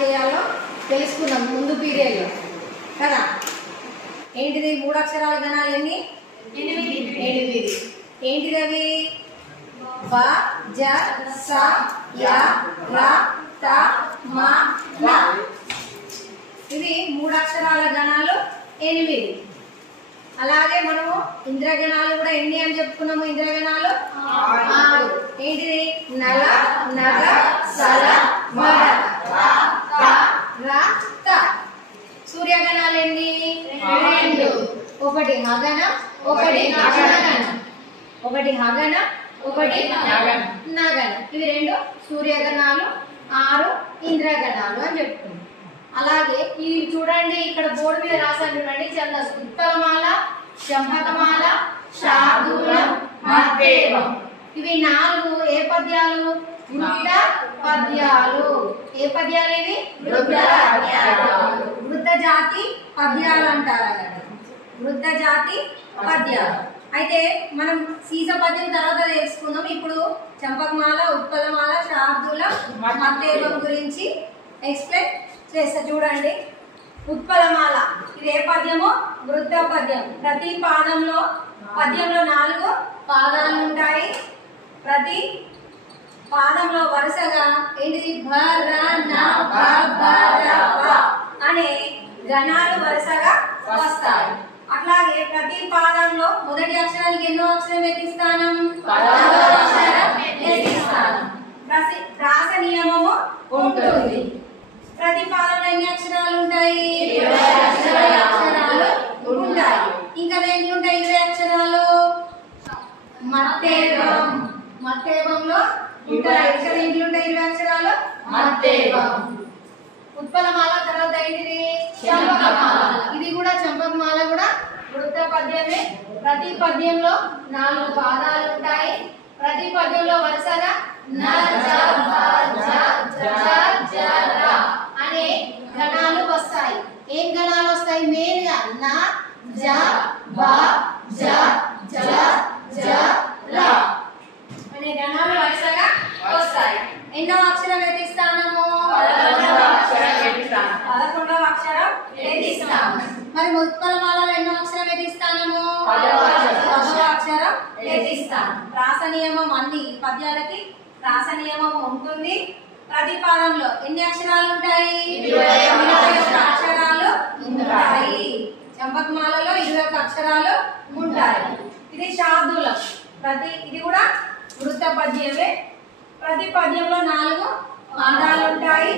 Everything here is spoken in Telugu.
చేయాలో తెలుసుకున్నాం ముందు పీరియడ్లో కదా. ఏంటిది 3 అక్షరాల గణాలు ఎన్ని? 8. ఏంటిది అవి? బ జ స య ర త మ ల. ఇవి 3 అక్షరాల గణాలు 8. అలాగే మనము ఇంద్రగణాలు కూడా ఎన్ని అని చెప్పుకున్నాము? ఇంద్రగణాలు 6. ఏంటిది? నల నగ సల మర త ర త. సూర్యగణాలు ఎన్ని? 2. ఒకటి హగన ఒకటి నగన. ఒకటి హగన ఒకటి నగన. ఇవి 2 సూర్యగణాలు, 6 ఇంద్రగణాలు అని చెప్పుకున్నాం. అలాగే ఇవి చూడండి, ఇక్కడ బోర్డు మీద రాసాను చూడండి. ఛందస్సు ఉత్పలమాల, చంపకమాల, శార్దూలం, మత్తేవం. ఇవి 4 ఏ పద్యాలు? వృత్త పద్యాలు. ఏ పద్యాలు ఇవి? వృత్త జాతి పద్యాలు అంటారు అన్నమాట. వృత్త జాతి పద్యాలు. అయితే మనం సీస పద్యం తర్వాత తెలుసుకుందాం. ఇప్పుడు చంపకమాల, ఉత్పలమాల, శార్దూలం, మత్తేవం గురించి ఎక్స్ప్లెయిన్ చేస్తా. చూడండి, ఉత్పలమాల ఇది ఏ పద్యము? వృత్త పద్యం. ప్రతి పాదంలో పద్యంలో 4 పాదాలు ఉంటాయి. ప్రతి పాదంలో వరుసగా ఏంటిది? భ ర న భ భ ర భ అనే గణాలు వరుసగా వస్తాయి. అట్లాగే ప్రతి పాదంలో మొదటి అక్షరానికి ఎన్నో అక్షరం ఎత్తిస్తానం? 10వ అక్షరం ఎత్తిస్తానం. ప్రాస నియమము ఉంటుంది. ప్రతి పాదంలో ఎన్ని అక్షరాలు ఉంటాయి? 20 అక్షరాలు ఉంటాయి. ఇంకా ఎన్ని ఉంటాయి? 20 అక్షరాలు. మత్తేవం. మత్తేవంలో ఉంటాయి. ఇక్కడ ఎన్ని ఉంటాయి? 20 అక్షరాలు. మత్తేవం. ఉత్పలమాల తర్వాత ఏంటిది? చంపకమాల. ఇది కూడా చంపకమాల కూడా వృత్త పద్యమే. ప్రతి పద్యంలో 4 పాదాలు ఉంటాయి. ప్రతి పద్యంలో వరుసగా న జ భ జ జ జ ర అనే గణాలు వస్తాయి. ఏం గణాలు వస్తాయి? మెయిన్ గా న జ భ జ జ జ ర అనే గణాలు వరుసగా వస్తాయి. ఎన్నో అక్షరం ఎత్తిస్తానము? 11వ అక్షరం ఎత్తిస్తాము. మరి ఉత్పలమాలలో ఎన్నో అక్షరం ఎత్తిస్తానము? 10వ అక్షరం ఎత్తిస్తాము. ప్రాస నియమం అన్ని పద్యాలకి ప్రాస నియమం ఉంటుంది. ప్రతి పాదంలో ఎన్ని అక్షరాలు ఉంటాయి? 21 అక్షరాలు ఉంటాయి. చంపకమాలలో 21 అక్షరాలు ఉంటాయి. ఇది శార్దూలం. ఇది కూడా వృత్త పద్యమే. ప్రతి పద్యంలో 4 పాదాలు ఉంటాయి.